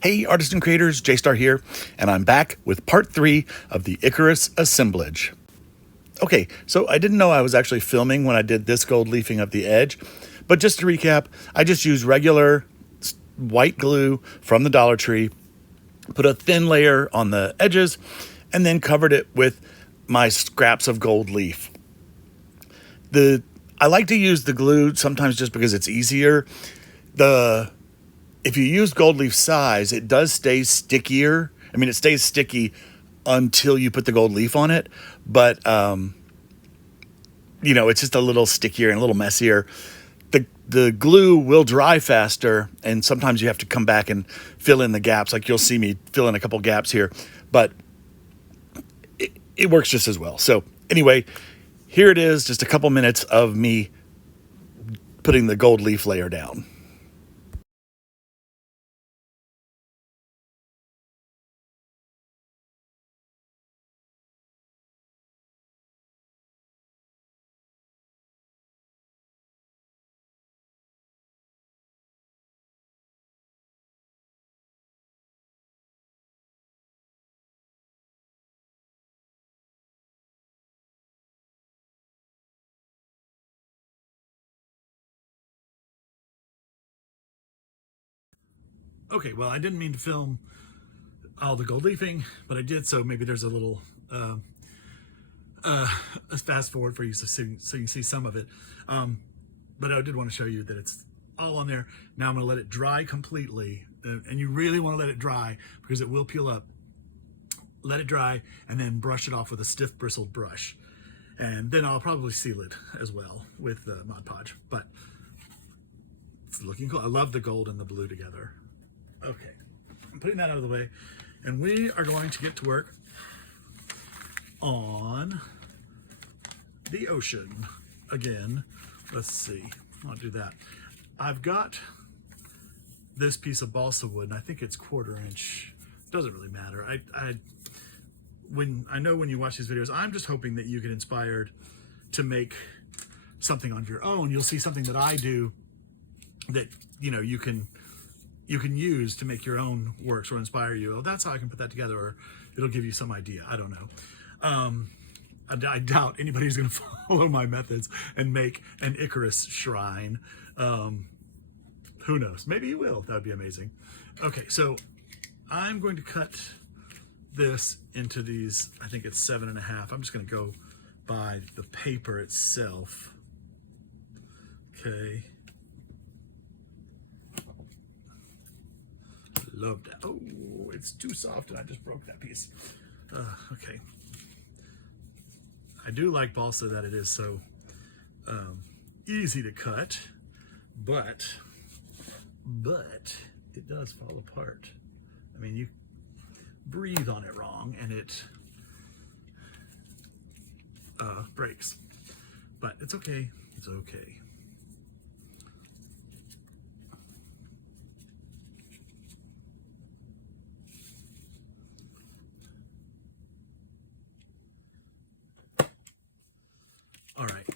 Hey, artists and creators, J-Star here, and I'm back with part 3 of the ICARUS Assemblage. Okay, so I didn't know I was actually filming when I did this gold leafing of the edge, but just to recap, I just used regular white glue from the Dollar Tree, put a thin layer on the edges, and then covered it with my scraps of gold leaf. I like to use the glue sometimes just because it's easier. If you use gold leaf size, it does stay stickier. I mean, it stays sticky until you put the gold leaf on it, but it's just a little stickier and a little messier. The glue will dry faster, and sometimes you have to come back and fill in the gaps. Like you'll see me fill in a couple gaps here, but it works just as well. So anyway, here it is, just a couple minutes of me putting the gold leaf layer down. Okay, well, I didn't mean to film all the gold leafing, but I did, so maybe there's a little fast forward for you so you can see some of it. But I did want to show you that it's all on there. Now I'm going to let it dry completely, and you really want to let it dry because it will peel up. Let it dry and then brush it off with a stiff bristled brush. And then I'll probably seal it as well with the Mod Podge, but it's looking cool. I love the gold and the blue together. Okay, I'm putting that out of the way, and we are going to get to work on the ocean again. Let's see, I'll do that. I've got this piece of balsa wood, and I think it's 1/4 inch. Doesn't really matter. I know when you watch these videos, I'm just hoping that you get inspired to make something on your own. You'll see something that I do that you can use to make your own works or inspire you. Oh, that's how I can put that together, or it'll give you some idea. I don't know. I doubt anybody's going to follow my methods and make an Icarus shrine. Who knows? Maybe you will. That would be amazing. Okay, so I'm going to cut this into these, I think it's 7.5. I'm just going to go by the paper itself. Okay. Love that. Oh, it's too soft and I just broke that piece. Okay. I do like balsa that it is so easy to cut, but it does fall apart. I mean, you breathe on it wrong and it breaks, but it's okay. It's okay. All right.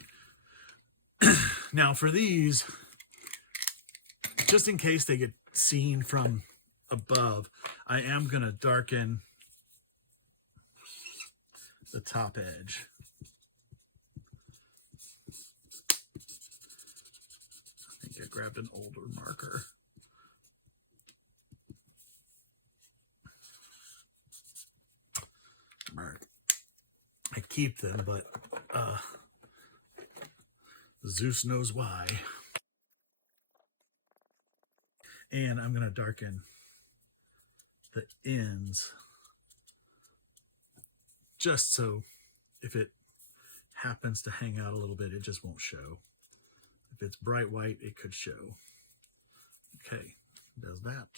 Now for these, just in case they get seen from above, I am going to darken the top edge. I think I grabbed an older marker. I keep them, but Zeus knows why. And I'm going to darken the ends just so if it happens to hang out a little bit, it just won't show. If it's bright white, it could show. Okay, does that.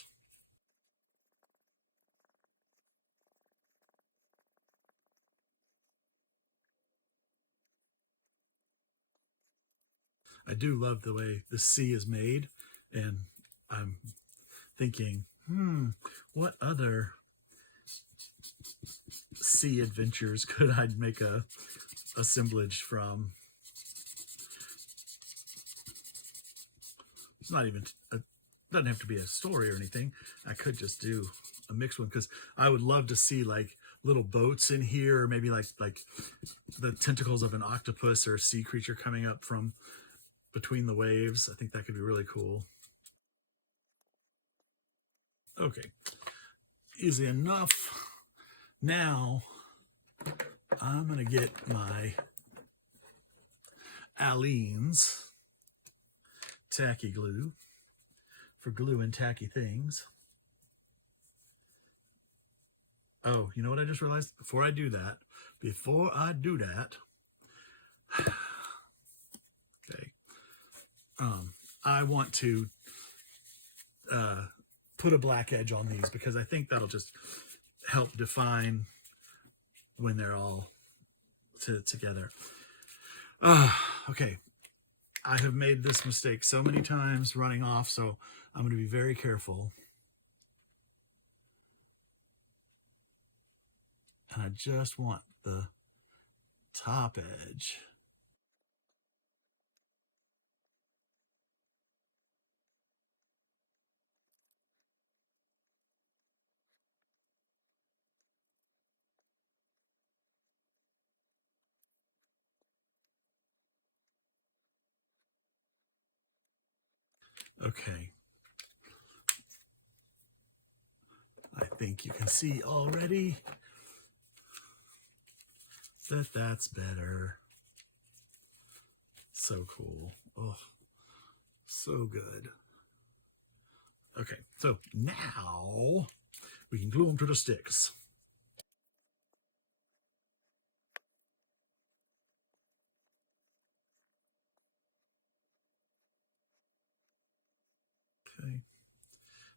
I do love the way the sea is made, and I'm thinking, what other sea adventures could I make a assemblage from? It's not even doesn't have to be a story or anything. I could just do a mixed one because I would love to see like little boats in here, or maybe like the tentacles of an octopus or a sea creature coming up from between the waves. I think that could be really cool. Okay, easy enough. Now I'm gonna get my Aleene's tacky glue for gluing tacky things. Oh, you know what I just realized? Before I do that, okay, I want to put a black edge on these because I think that'll just help define when they're all together. Okay, I have made this mistake so many times running off, so I'm going to be very careful. And I just want the top edge. Okay. I think you can see already that that's better. So cool. Oh, so good. Okay, so now we can glue them to the sticks. Okay,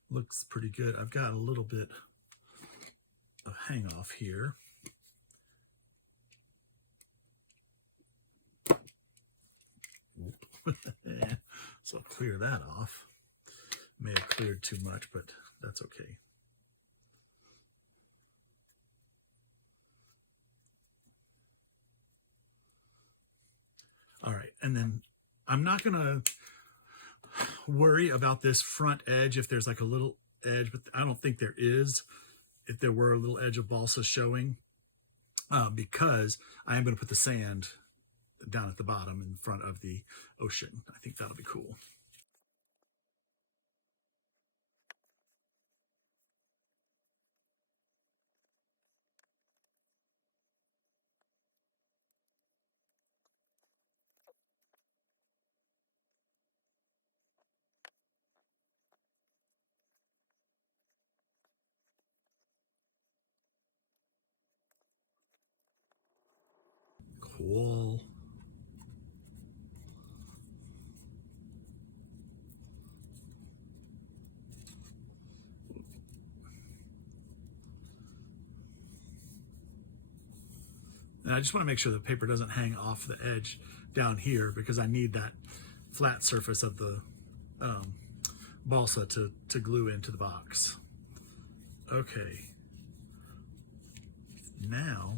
looks pretty good. I've got a little bit of hang off here. So I'll clear that off. May have cleared too much, but that's okay. All right, and then I'm not gonna worry about this front edge if there's like a little edge, but I don't think there is. If there were a little edge of balsa showing, because I am going to put the sand down at the bottom in front of the ocean. I think that'll be cool. Cool. And I just want to make sure the paper doesn't hang off the edge down here because I need that flat surface of the balsa to glue into the box. Okay. Now,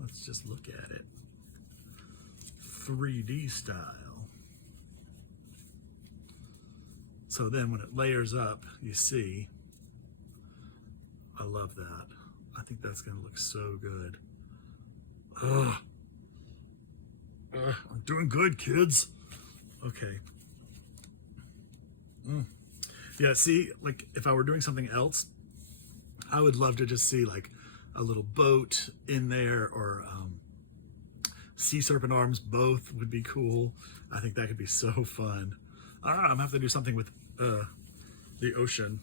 let's just look at it 3D style. So then when it layers up, you see, I love that. I think that's going to look so good. I'm doing good, kids. Okay. Yeah, see, like if I were doing something else, I would love to just see like a little boat in there, or sea serpent arms. Both would be cool. I think that could be so fun. I'm gonna have to do something with the ocean.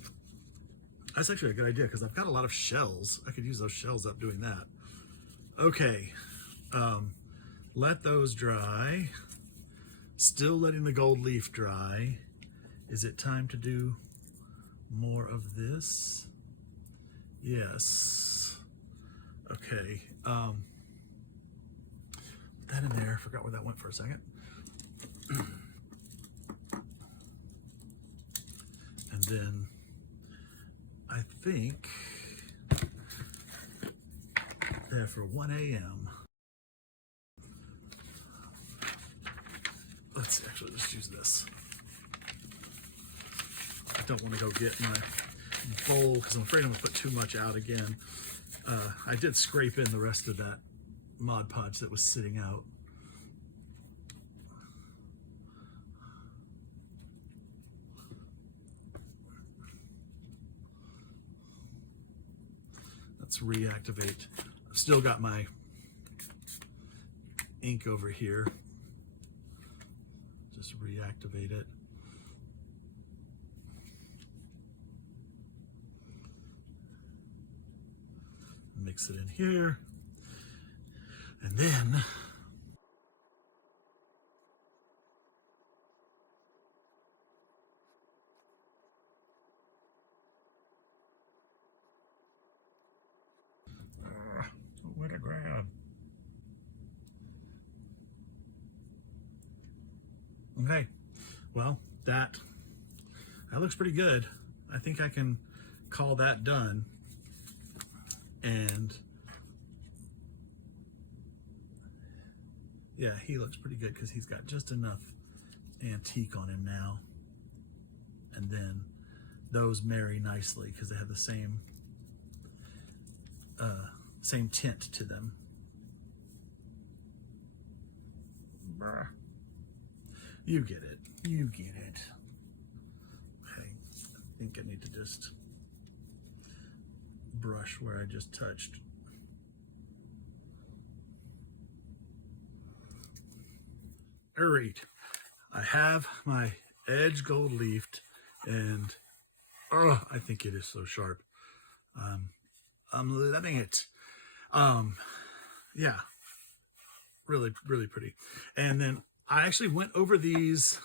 That's actually a good idea because I've got a lot of shells. I could use those shells up doing that. Okay, let those dry. Still letting the gold leaf dry. Is it time to do more of this? Yes. Okay. Put that in there. Forgot where that went for a second. And then I think that for 1 a.m. Let's actually just use this. don't want to go get my bowl because I'm afraid I'm gonna put too much out again. I did scrape in the rest of that Mod Podge that was sitting out. Let's reactivate. I've still got my ink over here. Just reactivate it. Mix it in here. And then what a grab. Okay, well, that looks pretty good. I think I can call that done. And yeah, he looks pretty good because he's got just enough antique on him now. And then those marry nicely because they have the same tint to them. Bruh. You get it. You get it. Okay, I think I need to just brush where I just touched. All right, I have my edge gold leafed, and oh, I think it is so sharp. I'm loving it. Yeah, really, really pretty. And then I actually went over these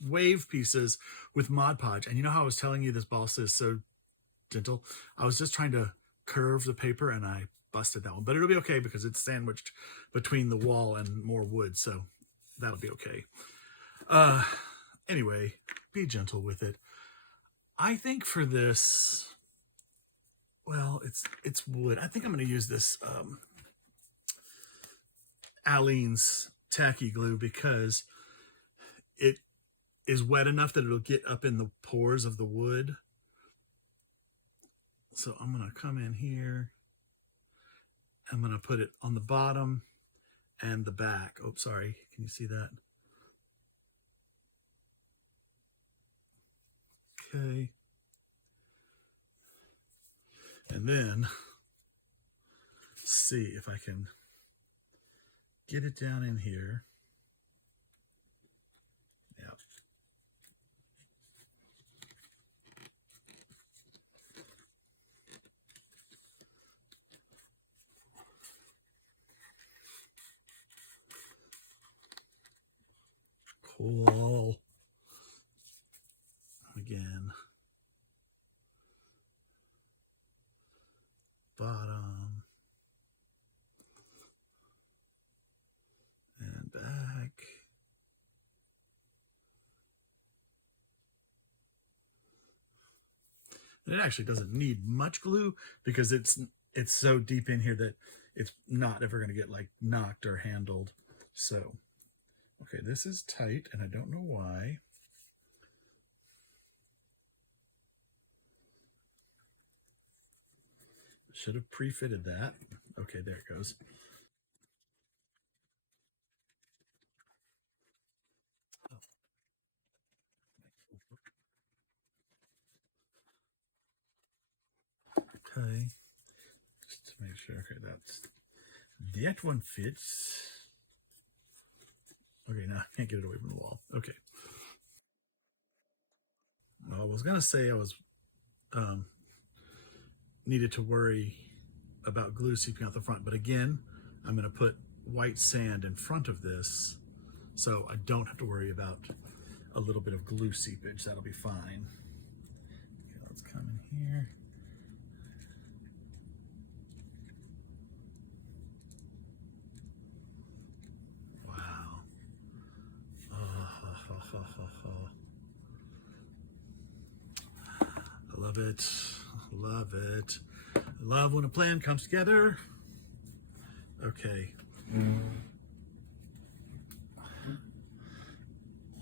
wave pieces with Mod Podge, and you know how I was telling you this balsa is so gentle? I was just trying to curve the paper and I busted that one, but it'll be okay because it's sandwiched between the wall and more wood, so that'll be okay. Anyway, be gentle with it. I think for this, well, it's wood. I think I'm going to use this Aleene's tacky glue because it is wet enough that it'll get up in the pores of the wood. So I'm going to come in here. I'm going to put it on the bottom and the back. Oh, sorry. Can you see that? Okay. And then see if I can get it down in here. Yep. Cool. Again. Bottom. And back. And it actually doesn't need much glue because it's so deep in here that it's not ever going to get like knocked or handled. So, okay, this is tight and I don't know why. Should have pre-fitted that. Okay, there it goes. Okay, just to make sure. Okay, that one fits. Okay, now I can't get it away from the wall. Okay. Well, I was gonna say I was needed to worry about glue seeping out the front, but again, I'm gonna put white sand in front of this, so I don't have to worry about a little bit of glue seepage. That'll be fine. Okay, let's come in here. Wow. I love it. Love it. I love when a plan comes together. Okay.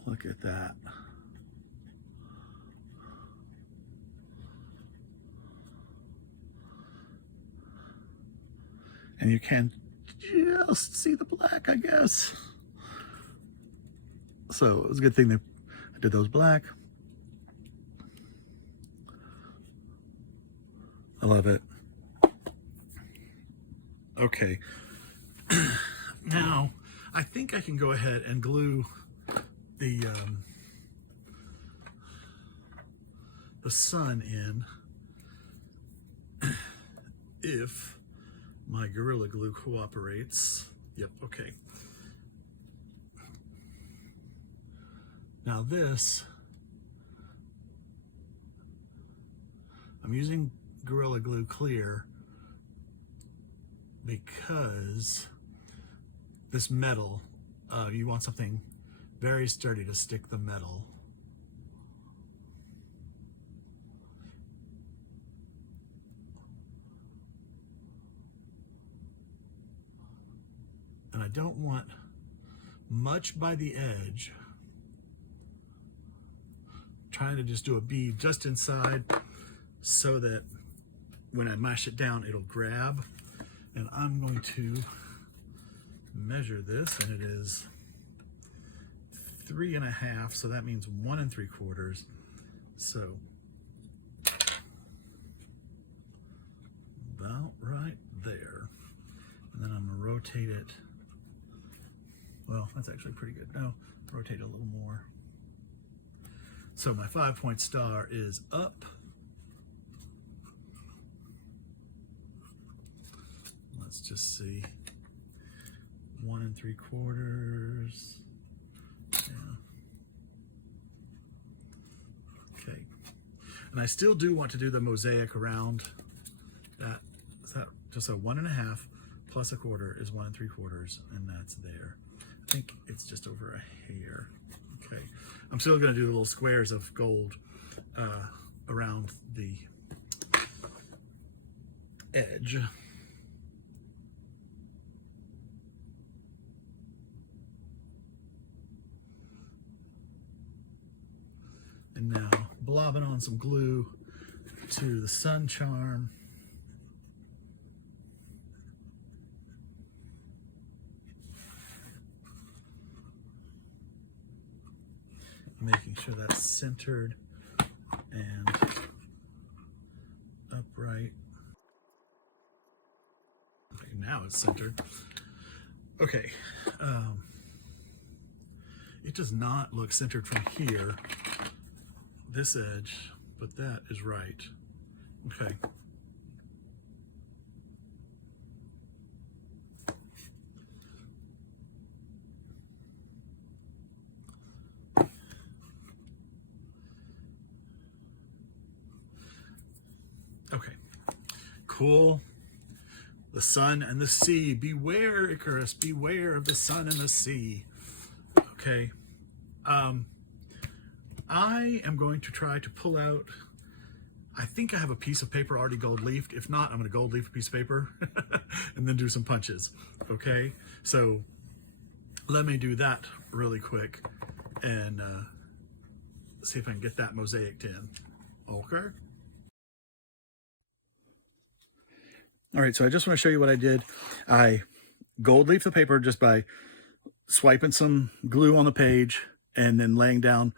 Look at that. And you can just see the black, I guess. So it was a good thing that I did those black. I love it. Okay. Now, I think I can go ahead and glue the sun in if my Gorilla Glue cooperates. Yep, okay. Now this, I'm using Gorilla Glue Clear because this metal, you want something very sturdy to stick the metal. And I don't want much by the edge. Trying to just do a bead just inside so that when I mash it down, it'll grab. And I'm going to measure this, and it is 3.5, so that means 1 3/4. So about right there. And then I'm gonna rotate it. Well, that's actually pretty good. No, rotate it a little more. So my 5-point star is up. Let's just see. 1 3/4. Yeah. Okay. And I still do want to do the mosaic around that. Is that just a 1.5 plus 1/4 is 1 3/4, and that's there. I think it's just over a hair. Okay. I'm still going to do the little squares of gold around the edge. And now blobbing on some glue to the sun charm. Making sure that's centered and upright. Okay, now it's centered. Okay. It does not look centered from here, this edge, but that is right. Okay. Okay, cool. The sun and the sea. Beware, Icarus. Beware of the sun and the sea. Okay. I am going to try to pull out, I think I have a piece of paper already gold leafed. If not, I'm going to gold leaf a piece of paper and then do some punches. Okay. So let me do that really quick and see if I can get that mosaicked in. Okay. All right, so I just want to show you what I did. I gold leafed the paper just by swiping some glue on the page and then laying down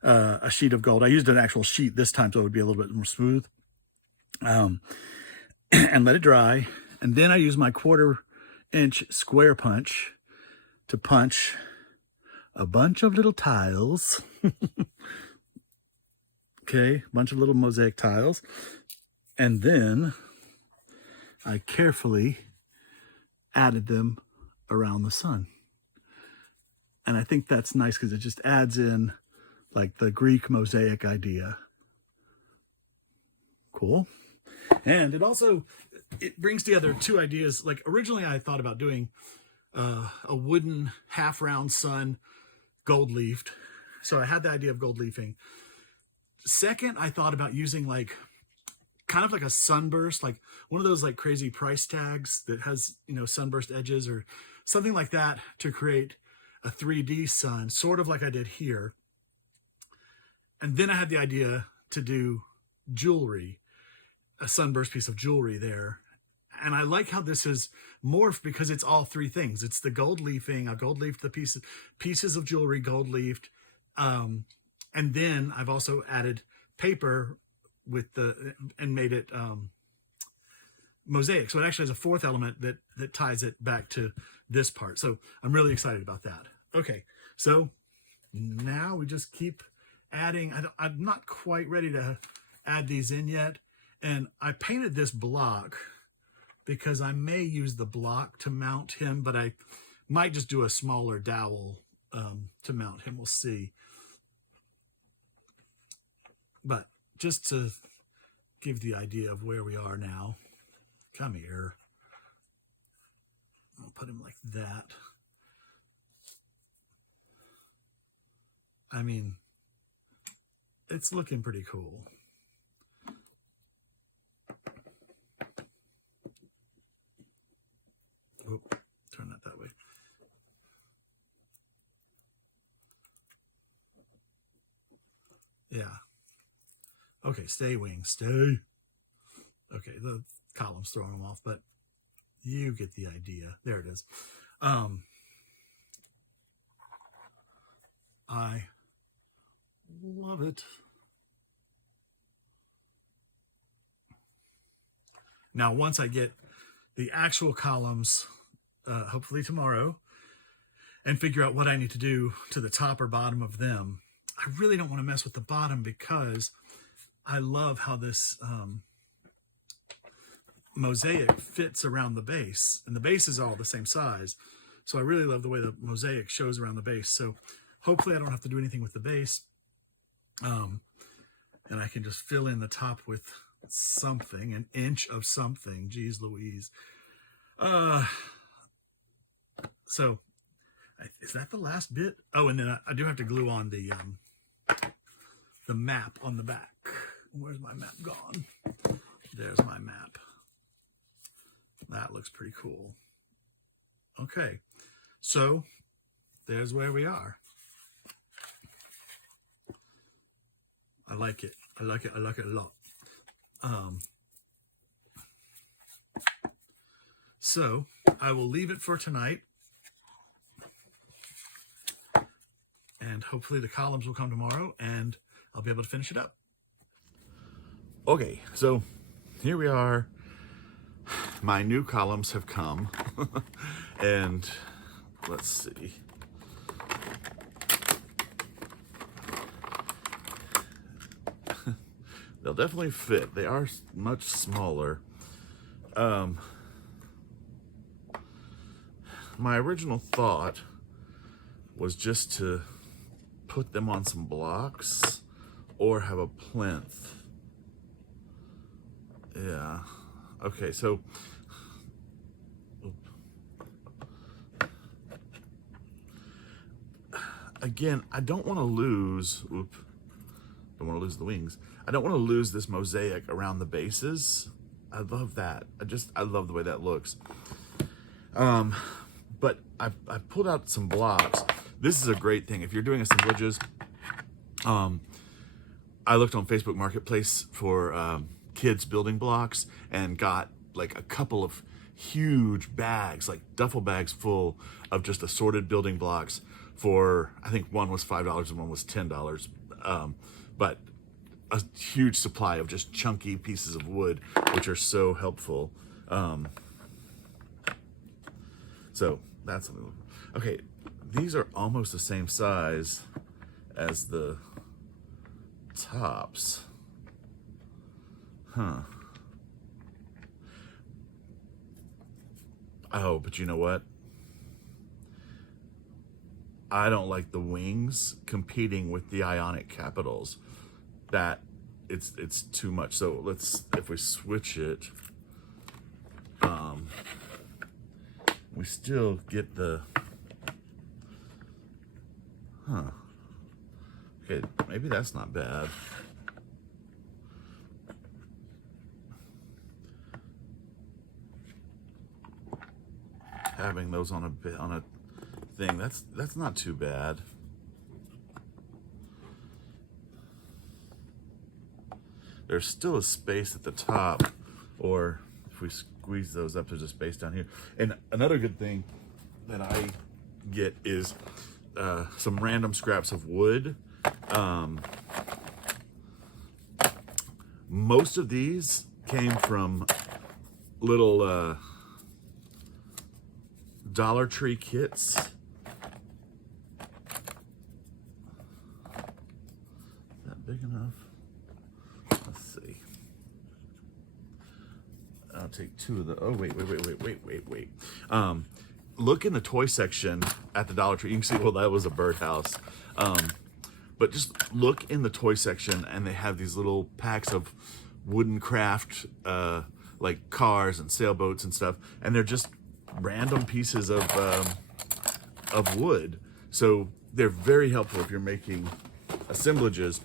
a sheet of gold. I used an actual sheet this time so it would be a little bit more smooth. And let it dry. And then I used my 1/4-inch square punch to punch a bunch of little tiles. Okay, a bunch of little mosaic tiles. And then I carefully added them around the sun. And I think that's nice because it just adds in like the Greek mosaic idea. Cool. And it also, it brings together two ideas. Like originally I thought about doing a wooden half-round sun gold leafed. So I had the idea of gold leafing. Second, I thought about using like kind of like a sunburst, like one of those like crazy price tags that has, you know, sunburst edges or something like that to create a 3D sun, sort of like I did here. And then I had the idea to do jewelry, a sunburst piece of jewelry there. And I like how this is morphed because it's all three things. It's the gold leafing. I gold leafed the pieces of jewelry, gold leafed. And then I've also added paper and made it mosaic. So it actually has a fourth element that ties it back to this part. So I'm really excited about that. Okay, so now we just keep adding. I'm not quite ready to add these in yet. And I painted this block because I may use the block to mount him, but I might just do a smaller dowel to mount him. We'll see. But just to give the idea of where we are now, come here. I'll put him like that. I mean, it's looking pretty cool. Oh, turn that way. Yeah. Okay, stay, wings, stay. Okay, the column's throwing them off, but you get the idea. There it is. I love it. Now, once I get the actual columns, hopefully tomorrow, and figure out what I need to do to the top or bottom of them, I really don't want to mess with the bottom because I love how this mosaic fits around the base, and the base is all the same size. So I really love the way the mosaic shows around the base. So hopefully I don't have to do anything with the base. And I can just fill in the top with something, an inch of something. Geez Louise. So is that the last bit? Oh, and then I do have to glue on the map on the back. Where's my map gone? There's my map. That looks pretty cool. Okay, so there's where we are. I like it. I like it. I like it a lot. So I will leave it for tonight. And hopefully the columns will come tomorrow and I'll be able to finish it up. Okay, so here we are. My new columns have come. And let's see. They'll definitely fit. They are much smaller. My original thought was just to put them on some blocks or have a plinth. Yeah. Okay, so again, I don't want to lose, don't want to lose the wings. I don't want to lose this mosaic around the bases. I love that. I love the way that looks. But I've pulled out some blocks. This is a great thing. If you're doing assemblages, I looked on Facebook Marketplace for kids building blocks and got like a couple of huge bags, like duffel bags full of just assorted building blocks for, I think one was $5 and one was $10. But a huge supply of just chunky pieces of wood, which are so helpful. So that's, okay, these are almost the same size as the tops. Huh. Oh, but you know what? I don't like the wings competing with the Ionic capitals. That it's too much. So let's, if we switch it, we still get the, okay, maybe that's not bad. Having those on a thing, that's not too bad. There's still a space at the top, or if if we squeeze those up, there's a space down here. And another good thing that I get is some random scraps of wood. Most of these came from little Dollar Tree kits. Is that big enough? Let's see. I'll take two of the, oh, wait. Look in the toy section at the Dollar Tree. You can see, well, that was a birdhouse. But just look in the toy section, and they have these little packs of wooden craft, like cars and sailboats and stuff. And they're just random pieces of wood. So they're very helpful if you're making assemblages,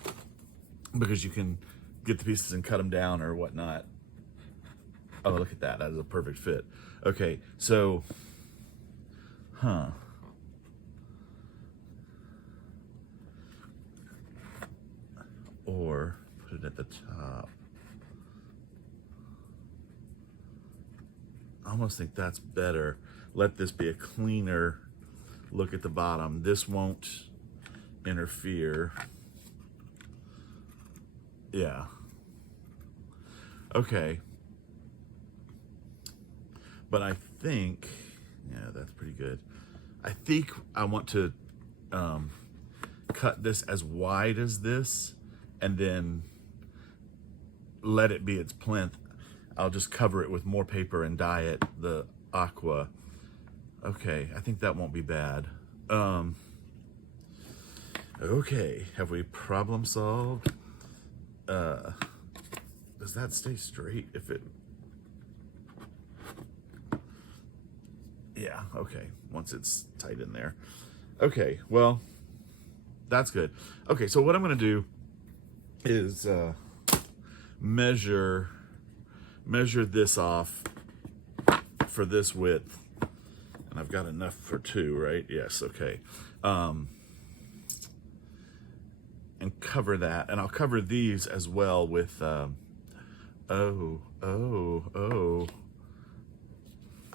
because you can get the pieces and cut them down or whatnot. Oh, look at that. That is a perfect fit. Okay, so, or put it at the top. I almost think that's better. Let this be a cleaner look at the bottom. This won't interfere. Yeah. Okay. But I think, yeah, that's pretty good. I think I want to cut this as wide as this, and then let it be its plinth. I'll just cover it with more paper and dye it the aqua. Okay, I think that won't be bad. Okay, have we problem solved? Does that stay straight if it... Yeah, okay, once it's tight in there. Okay, well, that's good. Okay, so what I'm gonna do is measure this off for this width. And I've got enough for two, right? Yes, okay. And cover that, and I'll cover these as well with, I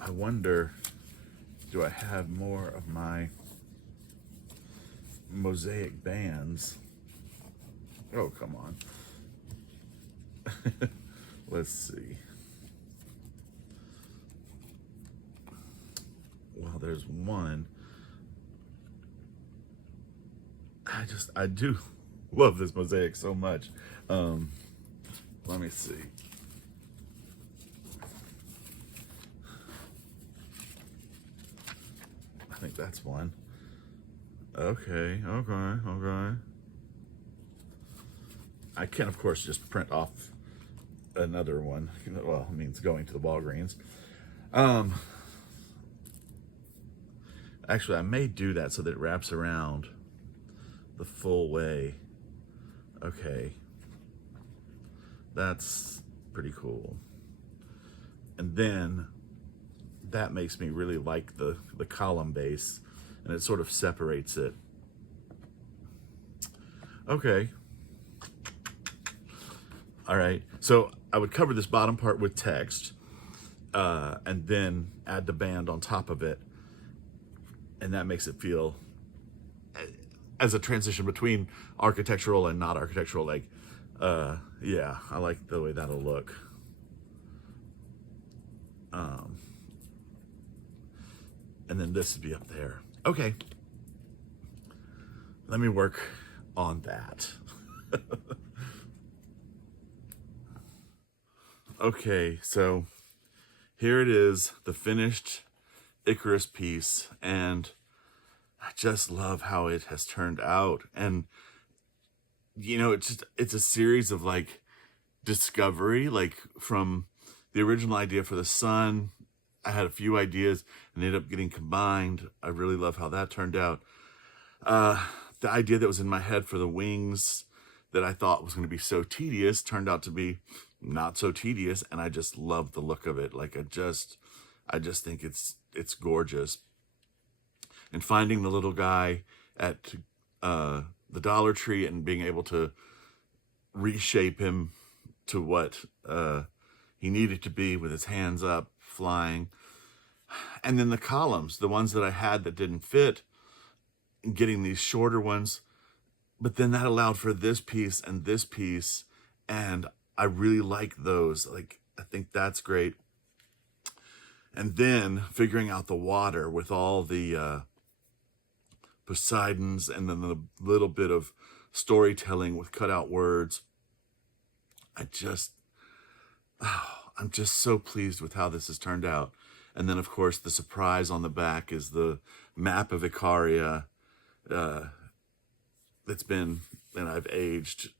wonder, do I have more of my mosaic bands? Oh, come on. Let's see. Well, there's one. I do love this mosaic so much. Let me see. I think that's one. Okay. I can, of course, just print off another one. Well, it means going to the Walgreens. Actually, I may do that so that it wraps around the full way. Okay. That's pretty cool. And then that makes me really like the column base, and it sort of separates it. Okay. All right. So I would cover this bottom part with text, and then add the band on top of it. And that makes it feel as a transition between architectural and not architectural. Like, yeah, I like the way that'll look. And then this would be up there. Okay. Let me work on that. Okay, so here it is, the finished Icarus piece, and I just love how it has turned out. And you know, it's a series of like discovery, like from the original idea for the sun. I had a few ideas and ended up getting combined. I really love how that turned out. The idea that was in my head for the wings that I thought was going to be so tedious turned out to be not so tedious, and I just love the look of it. Like I just think it's gorgeous. And finding the little guy at the Dollar Tree and being able to reshape him to what he needed to be with his hands up, flying. And then the columns, the ones that I had that didn't fit, getting these shorter ones. But then that allowed for this piece and this piece. And I really like those. Like, I think that's great. And then figuring out the water with all the Poseidons, and then the little bit of storytelling with cutout words. I'm just so pleased with how this has turned out. And then, of course, the surprise on the back is the map of Icaria that's been, and I've aged.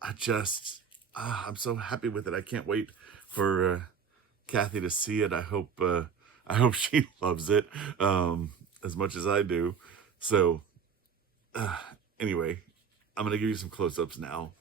I'm so happy with it. I can't wait for Kathy to see it. I hope she loves it as much as I do. So anyway, I'm gonna give you some close-ups now.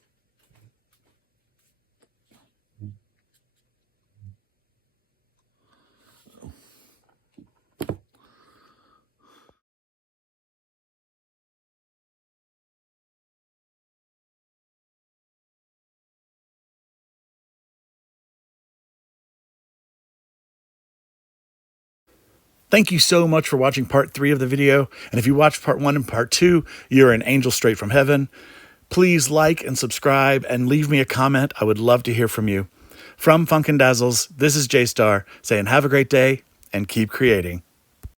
Thank you so much for watching part 3 of the video. And if you watched part 1 and part 2, you're an angel straight from heaven. Please like and subscribe and leave me a comment. I would love to hear from you. From Funkin' Dazzles, this is J-Star saying have a great day and keep creating.